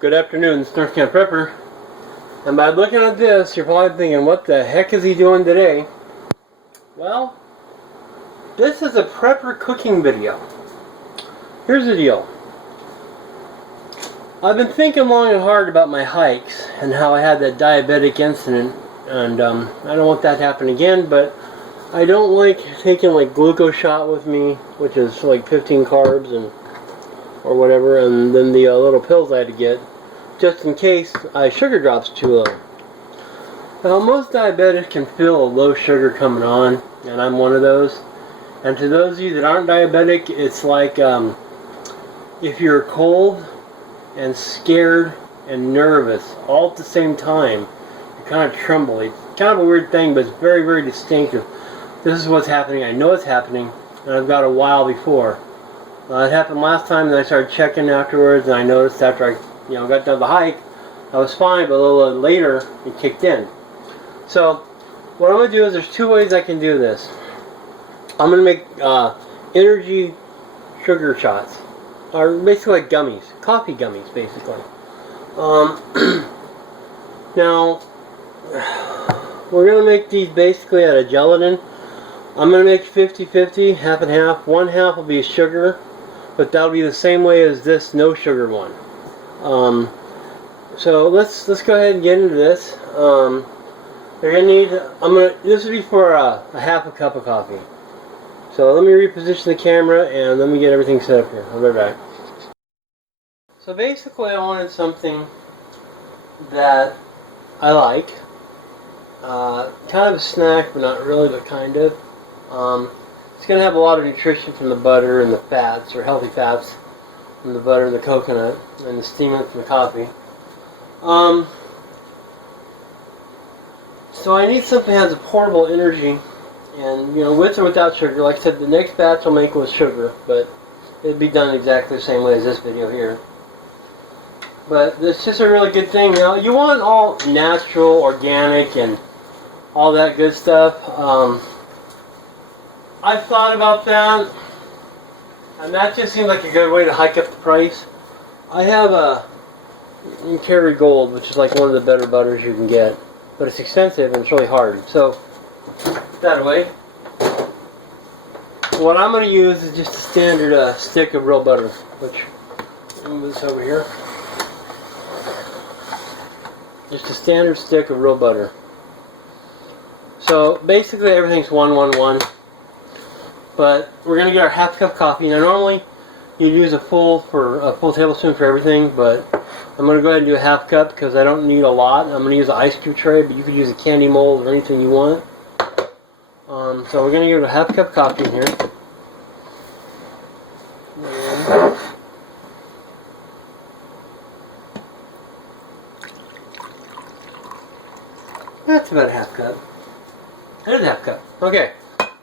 Good afternoon, it's North Camp Prepper. And by looking at this, you're probably thinking, what the heck is he doing today? Well, this is a prepper cooking video. Here's the deal. I've been thinking long and hard about my hikes and how I had that diabetic incident, and I don't want that to happen again, but I don't like taking like glucose shot with me, which is like 15 carbs and or whatever, and then the little pills I had to get just in case sugar drops too low. Now, most diabetics can feel a low sugar coming on, and I'm one of those. And to those of you that aren't diabetic, it's like if you're cold and scared and nervous all at the same time, you kind of tremble. It's kind of a weird thing, but it's very, very distinctive. This is what's happening. I know it's happening, and I've got a while before. It happened last time, and I started checking afterwards, and I noticed after I got done the hike, I was fine, but a little later, it kicked in. So, what I'm going to do is there's two ways I can do this. I'm going to make energy sugar shots, or basically like gummies, coffee gummies, basically. Now, we're going to make these basically out of gelatin. I'm going to make 50-50, half and half. One half will be sugar, but that'll be the same way as this no sugar one. So let's go ahead and get into this. You're gonna need. This would be for a half a cup of coffee. So let me reposition the camera and let me get everything set up here. I'll be right back. So basically, I wanted something that I like, kind of a snack, but not really, but kind of. It's going to have a lot of nutrition from the butter and the fats, or healthy fats, from the butter and the coconut, and the steam from the coffee. So I need something that has a portable energy, and with or without sugar. Like I said, the next batch I'll make with sugar, but it'll be done exactly the same way as this video here. But it's just a really good thing. Now, you want all natural, organic, and all that good stuff. I've thought about that, and that just seems like a good way to hike up the price. I have a Carry Gold, which is like one of the better butters you can get, but it's expensive and it's really hard. So, that away. What I'm going to use is just a standard stick of real butter, which, let me move this over here. Just a standard stick of real butter. So, basically everything's 1-1-1. But we're going to get our half cup coffee. Now normally you'd use a full tablespoon for everything, but I'm going to go ahead and do a half cup because I don't need a lot. I'm going to use an ice cube tray, but you could use a candy mold or anything you want. So we're going to give it a half cup coffee in here. That's about a half cup. There's a half cup. Okay,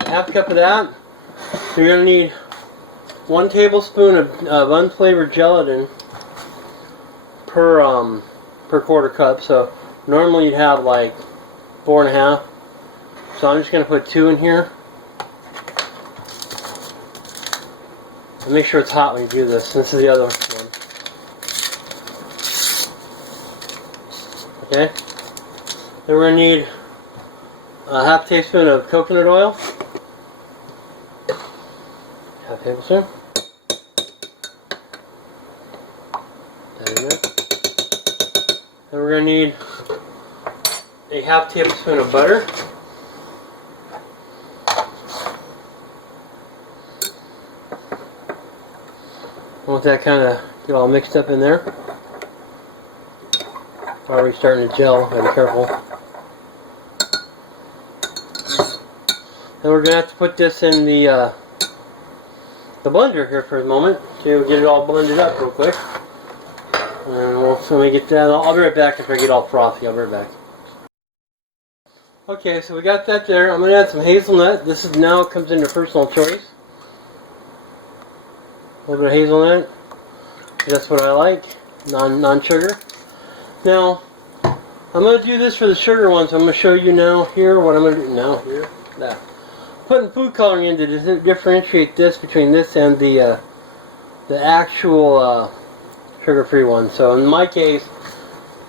half cup of that. You're going to need 1 tablespoon of unflavored gelatin per quarter cup. So normally you'd have like 4.5. So I'm just going to put 2 in here. And make sure it's hot when you do this. This is the other one. Okay. Then we're going to need a half teaspoon of coconut oil. Half tablespoon. That in there. Then we're going to need a half tablespoon of butter. I want that kind of get all mixed up in there. It's already starting to gel. Gotta be careful. Then we're going to have to put this in the blender here for a moment to get it all blended up real quick. And let me get that. I'll be right back after I get all frothy. I'll be right back. Okay, so we got that there. I'm going to add some hazelnut. This is now comes into personal choice. A little bit of hazelnut. That's what I like. Non-sugar. Now, I'm going to do this for the sugar one, so I'm going to show you now here what I'm going to do now here. That. Putting food coloring in to differentiate this between this and the actual sugar-free ones. So in my case,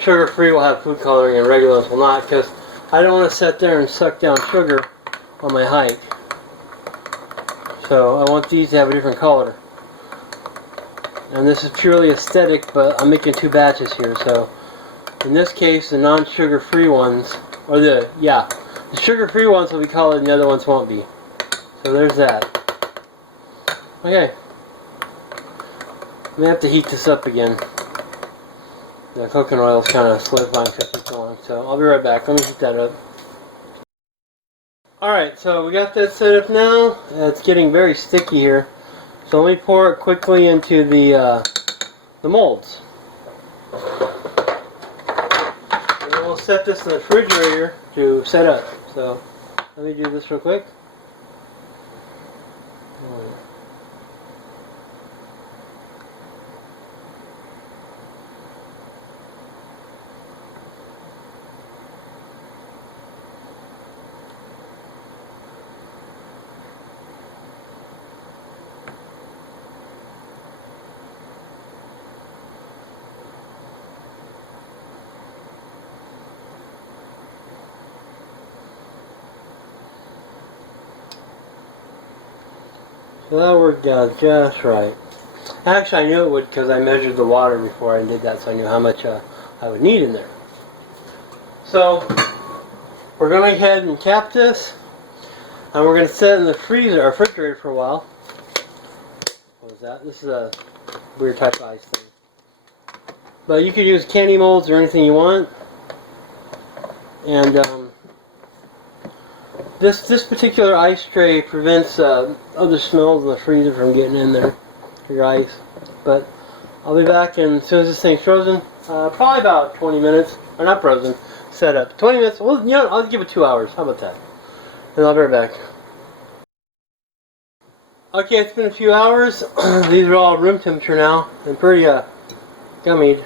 sugar-free will have food coloring and regular ones will not, because I don't want to sit there and suck down sugar on my hike. So I want these to have a different color. And this is purely aesthetic, but I'm making 2 batches here. So in this case, the non-sugar-free ones, or the sugar-free ones will be colored and the other ones won't be. So there's that. Okay. I'm going to have to heat this up again. The coconut oil is kind of solidifying because it's so long. So I'll be right back. Let me heat that up. Alright, so we got that set up now. It's getting very sticky here. So let me pour it quickly into the molds. And then we'll set this in the refrigerator to set up. So let me do this real quick. So that worked out just right. Actually, I knew it would because I measured the water before I did that, so I knew how much I would need in there. So we're going to go ahead and cap this, and we're going to set it in the freezer or refrigerator for a while. What was that? This is a weird type of ice thing. But you could use candy molds or anything you want. And this particular ice tray prevents other smells in the freezer from getting in there for your ice. But I'll be back as soon as this thing's frozen. Probably about 20 minutes. Or not frozen, set up. 20 minutes. Well, you know, I'll give it 2 hours. How about that? And I'll be right back. Okay, it's been a few hours. These are all room temperature now. And pretty gummied.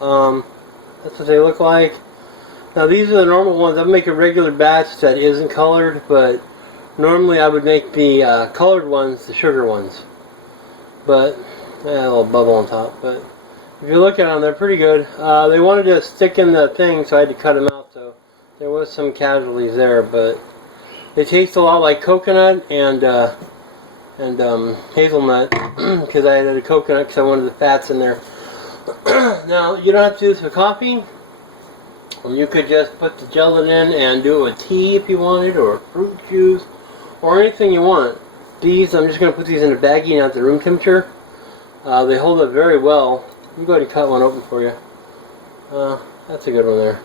That's what they look like. Now these are the normal ones. I would make a regular batch that isn't colored, but normally I would make the colored ones the sugar ones. But, a little bubble on top. But if you look at them, they're pretty good. They wanted to stick in the thing, so I had to cut them out. So there was some casualties there, but they taste a lot like coconut and hazelnut because I added a coconut because I wanted the fats in there. Now you don't have to do this with coffee. You could just put the gelatin in and do it with tea if you wanted, or fruit juice, or anything you want. These, I'm just going to put these in a baggie now at the room temperature. They hold up very well. Let me go ahead and cut one open for you. That's a good one there.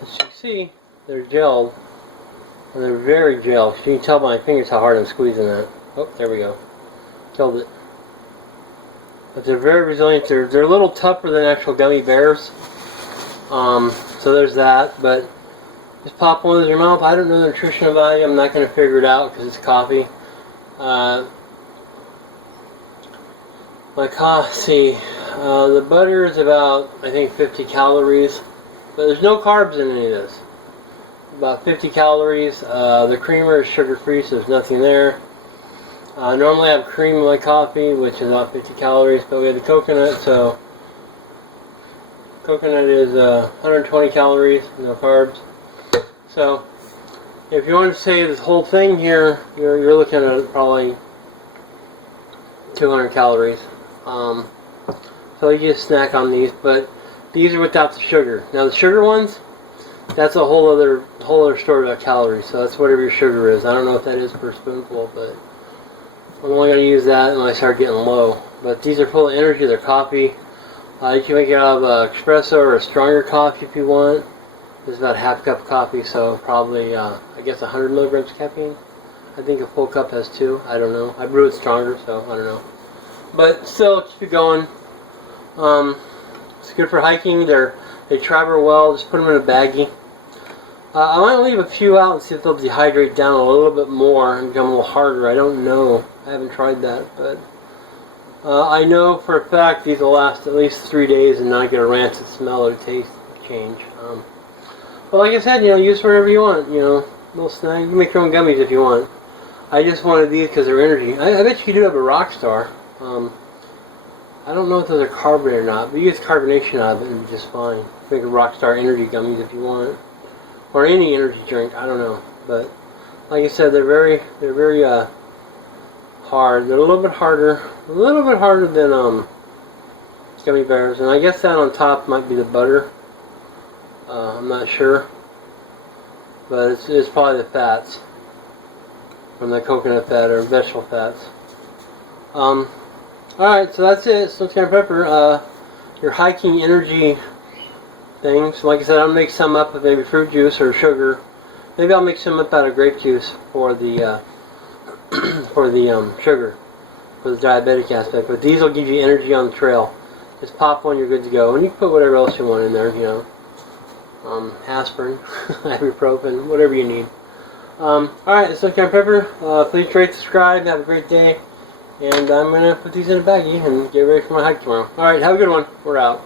As you can see, they're gelled, and they're very gelled. You can tell by my fingers how hard I'm squeezing that. Oh, there we go. Gelled it. But they're very resilient. They're a little tougher than actual gummy bears. So there's that. But just pop one in your mouth. I don't know the nutritional value. I'm not going to figure it out because it's coffee. The butter is about, I think, 50 calories. But there's no carbs in any of this. About 50 calories. The creamer is sugar-free, so there's nothing there. Normally I have cream in my coffee, which is about 50 calories, but we have the coconut, so coconut is 120 calories, no carbs. So if you want to say this whole thing here, you're looking at probably 200 calories. So you just snack on these, but these are without the sugar. Now the sugar ones, that's a whole other story about calories. So that's whatever your sugar is. I don't know what that is per spoonful, but I'm only going to use that when I start getting low. But these are full of energy. They're coffee. You can make it out of espresso or a stronger coffee if you want. This is about half a cup of coffee, so probably, I guess 100 milligrams of caffeine. I think a full cup has 2. I don't know. I brew it stronger, so I don't know. But still, keep it going. It's good for hiking. They travel well. Just put them in a baggie. I might leave a few out and see if they'll dehydrate down a little bit more and become a little harder. I don't know. I haven't tried that, but I know for a fact these will last at least 3 days and not get a rancid smell or taste change. But like I said, use whatever you want. Little snack. You can make your own gummies if you want. I just wanted these because they're energy. I bet you could do have a Rockstar. I don't know if those are carbonated or not, but you use carbonation out of it and it'd be just fine. Make a Rockstar energy gummies if you want, or any energy drink. I don't know, but like I said, they're very hard. They're a little bit harder than gummy bears, and I guess that on top might be the butter. I'm not sure, but it's probably the fats from the coconut fat or vegetable fats. Alright, so that's it. Sunshine pepper, your hiking energy things. Like I said, I'll make some up of maybe fruit juice or sugar. Maybe I'll make some up out of grape juice for the sugar, for the diabetic aspect. But these will give you energy on the trail. Just pop one, you're good to go. And you can put whatever else you want in there, you know. Aspirin, ibuprofen, whatever you need. Alright, Sunshine pepper. Please rate, subscribe, have a great day. And I'm going to put these in a baggie and get ready for my hike tomorrow. Alright, have a good one. We're out.